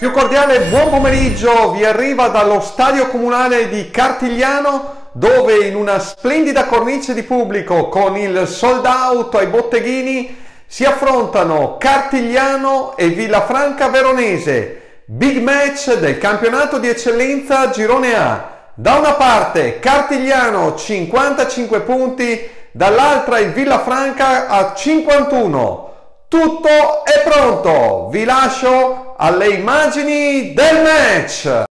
Più cordiale buon pomeriggio vi arriva dallo stadio comunale di Cartigliano, dove in una splendida cornice di pubblico con il sold out ai botteghini si affrontano Cartigliano e Villafranca Veronese, big match del campionato di eccellenza Girone A. Da una parte Cartigliano 55 punti, dall'altra il Villafranca a 51. Tutto è pronto, vi lascio alle immagini del match!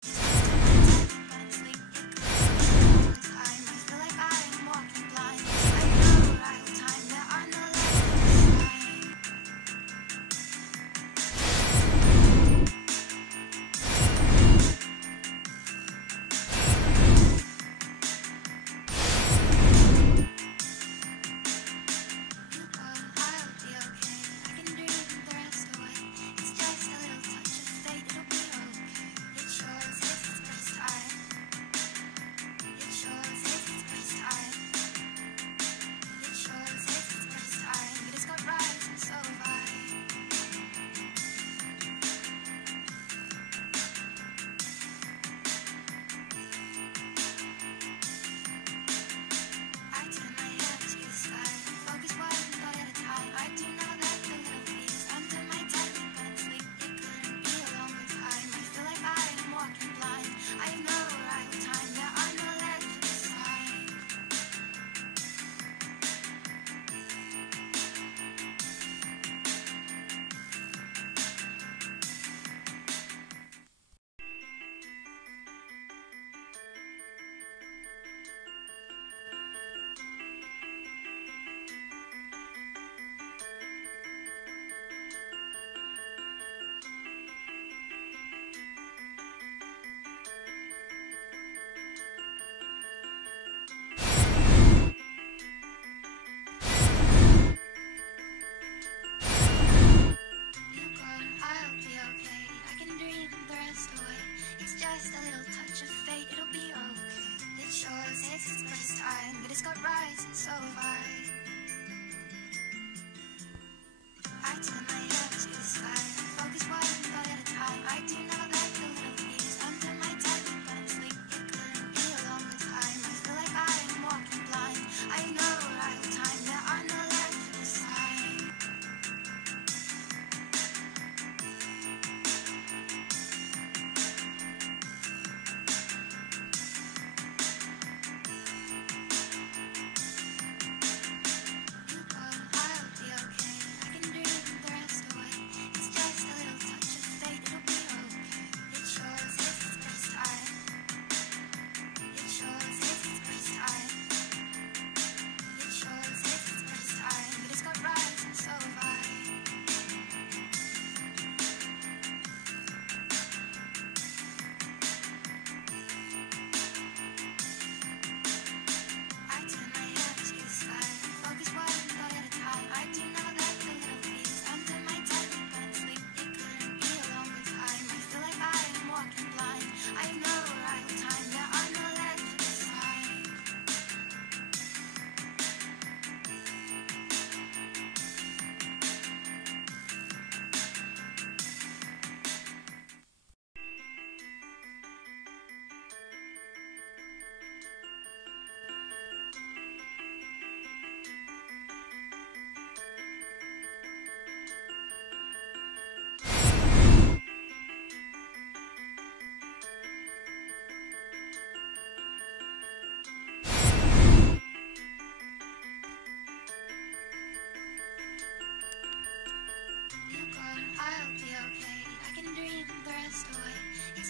It's got rise and so have I. I turn my head to the sky, focus one thought at a time. I do not let the little things under my tongue, but I'm asleep. It couldn't be a longer time. I feel like I am walking blind. I know right time. There are no left to decide.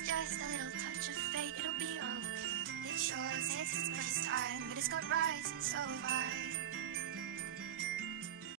Just a little touch of fate, it'll be okay. It sure takes its first time, but it's got rise and so have I.